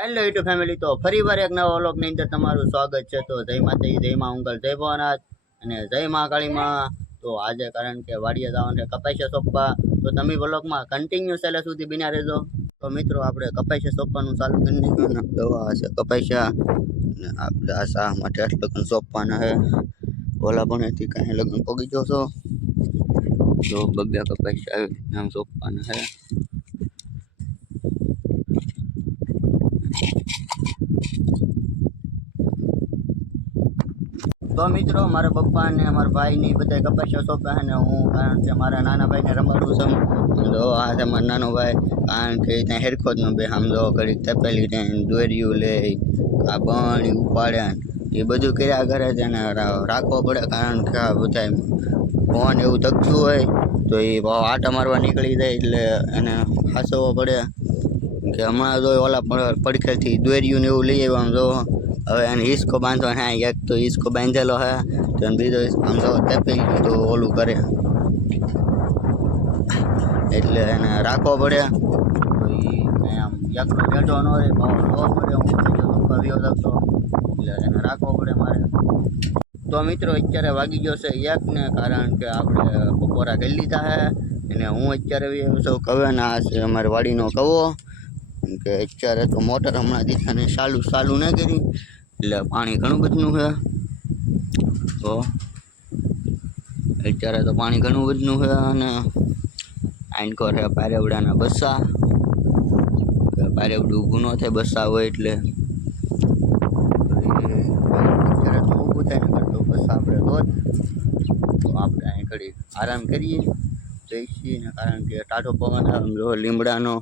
Hello YouTube family, તો ફરીવાર એક નવા વ્લોગની અંદર તમારું સ્વાગત છે. તો જય માતાજી, જય મા અંકલ, જય ભવનાથ અને જય મા કાળીમાં. તો આજે કારણ કે વાડીએ જવાનું છે કપાસિયા સોંપવા, તો તમે વ્લોગમાં કન્ટિન્યુ છેલ્લે સુધી બન્યા રહેજો. તો મિત્રો આપણે કપાસિયા સોંપવાનું ચાલુ કરી દીધું ને દવા છે કપાસિયા, અને આપણે આ શાહ માટે લગ્ન સોંપવાના છે. ઓલા પણ કાંઈ લગ્ન પગી ગયો છો, તો બબ્યા કપાસિયા આમ સોંપવાના છે. તો મિત્રો મારા પપ્પા ને મારા ભાઈ ની બધા કપાસિયા સોંપ્યા છે ને હું કારણ કે મારા નાના ભાઈને રમાડું છું. તો આ છે મારો નાનો ભાઈ, કારણ કે ત્યાં હેરખો જ ન બે સમજો ઘડીક તપેલી દોર્યું લે, આ બણી ઉપાડે એ બધું કર્યા કરે છે ને રાખવો પડે, કારણ કે આ બધા ફોન એવું તકતું હોય તો એ આટા મારવા નીકળી જાય એટલે એને હાસવવો પડે. કે હમણાં જો ઓલા પડખેથી દોર્યું ને એવું લઈ આવ્યા જો. હવે એને હિસકો બાંધવા હે, એક તો હિસકો બાંધેલો હે તો બીજો આમ તો તપી તો ઓલું કરે એટલે એને રાખવો પડે. આમ એકલો બેઠો ન રહે, જોવા પડે. હું આવ્યો હતો એટલે એને રાખવો પડે મારે. તો મિત્રો અત્યારે વાગી ગયો છે એક ને, કારણ કે આપણે બપોરા કરી લીધા હે અને હું અત્યારે છું કવે ના છે અમારી વાડીનો કવો, કે અત્યારે તો મોટર હમણાં દીધાને ચાલુ ન કરી એટલે પાણી ઘણું બધું છે. તો અત્યારે તો પાણી ઘણું બધું છે અને આઈનકો છે પારેવડાના બસ્સા, પારેવડું ઊભું ન થાય બસ્સા હોય એટલે અત્યારે તો ઊભું થાય ને કરતો બસ્સા આપણે રોજ. તો આપણે અહીં ઘડી આરામ કરીએ જઈશી ને, કારણ કે ટાઢો પવન આવે લીમડાનો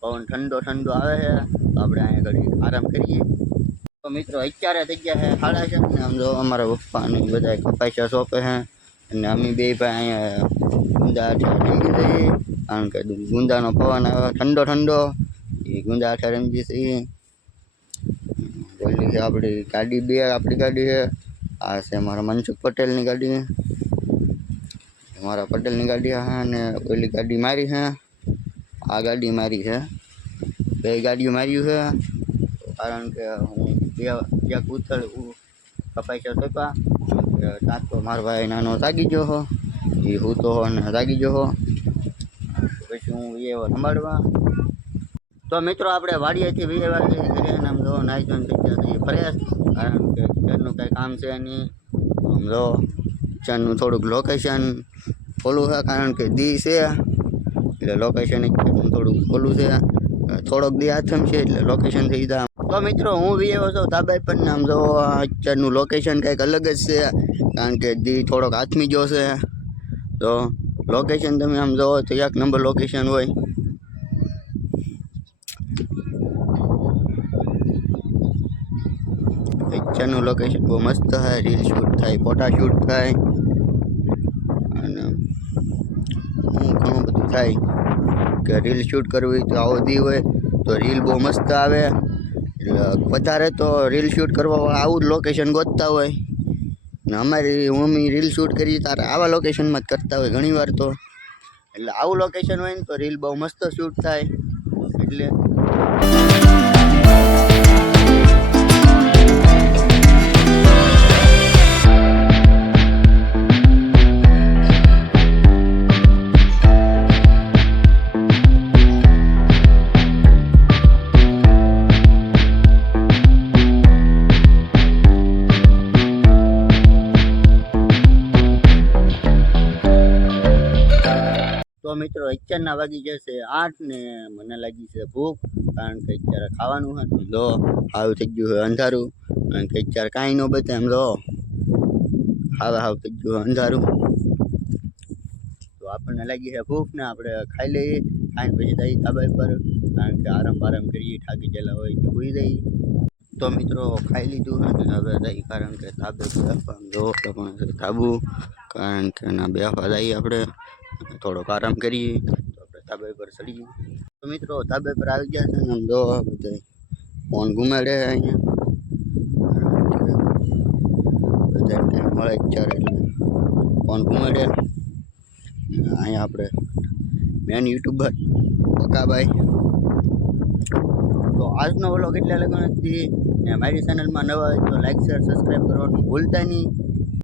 પવન ઠંડો આવે છે. તો આપણે અહીંયા ઘડી આરામ કરીએ. તો મિત્રો અત્યારે થઈ ગયા છે 6:30 ને, આમ જો અમારા પપ્પાને બધા કપાસિયા સોંપે છે અને અમે બે ભાઈ અહીંયા ગુંદા આઠે રમી જઈએ, કારણ કે ગુંદાનો પવન આવે ઠંડો એ ગુંદા આઠે રમી છીએ. ઓલી છે આપણી ગાડી, બે આપણી ગાડી છે. આ છે મારા મનસુખ પટેલની ગાડી, મારા પટેલની ગાડી છે અને ઓલી ગાડી મારી છે, આ ગાડી મારી છે. બે ગાડીઓ માર્યું છે, કારણ કે હું બે ઉથળ કપાસિયા સોંપ્યા. ત્યાં તો મારો ભાઈ નાનો જાગી ગયો હો, એ હું તો ને જાગી ગયો હો, પછી હું એ સંભાળવા. તો મિત્રો આપણે વાડીએથી ઘરે આમ જો નાઈ ધોઈને થઈ ગયા છીએ ફ્રેશ, કારણ કે ઘરનું કંઈ કામ છે નહીં. આમ જો ચાનું થોડુંક લોકેશન ખોલું છે, કારણ કે દી છે એટલે લોકેશન થોડુંક ખોલું છે. થોડોક દી હાથમ છે એટલે લોકેશન થઈ જાય. તો મિત્રો હું વિયેલો છું ધાબા પર ને, આમ જો અત્યારનું લોકેશન કંઈક અલગ જ છે, કારણ કે દી થોડોક હાથમી ગયો છે. તો લોકેશન તમે આમ જોવો તો એક નંબર લોકેશન હોય. અત્યારનું લોકેશન બહુ મસ્ત થાય, રીલ શૂટ થાય, ફોટા શૂટ થાય અને ઘણું બધું થાય. કે રીલ શૂટ કરવી તો આવો દી હોય તો રીલ બહુ મસ્ત આવે, એટલે વધારે તો રીલ શૂટ કરવાવાળા આવું જ લોકેશન ગોતતા હોય ને. અમારી મમ્મી રીલ શૂટ કરી ત્યારે આવા લોકેશનમાં જ કરતા હોય ઘણીવાર. તો એટલે આવું લોકેશન હોય ને તો રીલ બહુ મસ્ત શૂટ થાય. એટલે તો મિત્રો અત્યારના વાગી જશે 8 ને મને લાગી છે ભૂખ, કારણ કે અત્યારે ખાવાનું હતું જો હાવ થઈ ગયું છે અંધારું, કારણ કે અત્યારે કાંઈ ન બચે એમ જો હાવ થઈ ગયું અંધારું. તો આપણને લાગી છે ભૂખ ને આપણે ખાઈ લઈએ, ખાઈને પછી જઈએ ધાબા પર, કારણ કે આરામ કરીએ, થાકી ગયેલા હોય તો સુઈ જઈએ. તો મિત્રો ખાઈ લીધું ને હવે જઈએ, કારણ કે ધાબે પર જો પણ ધાબુ, કારણ કે ના બેસવા જઈએ આપણે થોડોક આરામ કરીએ. તો આપણે ધાબા પર ચડીએ. તો મિત્રો ધાબા પર આવી ગયા છે ને, આમ જો બધા ફોન ઘુમાડે અહીંયા, બધા ટાઈમ મળે અત્યારે એટલે ફોન ઘુમાડે. અહીંયા આપણે મેન યુટ્યુબર પકાભાઈ તો આજનો વ્લોગ એટલે લગન હતી ને મારી ચેનલમાં નવા હોય તો લાઈક શેર સબસ્ક્રાઈબ કરવાનું ભૂલતા નહીં.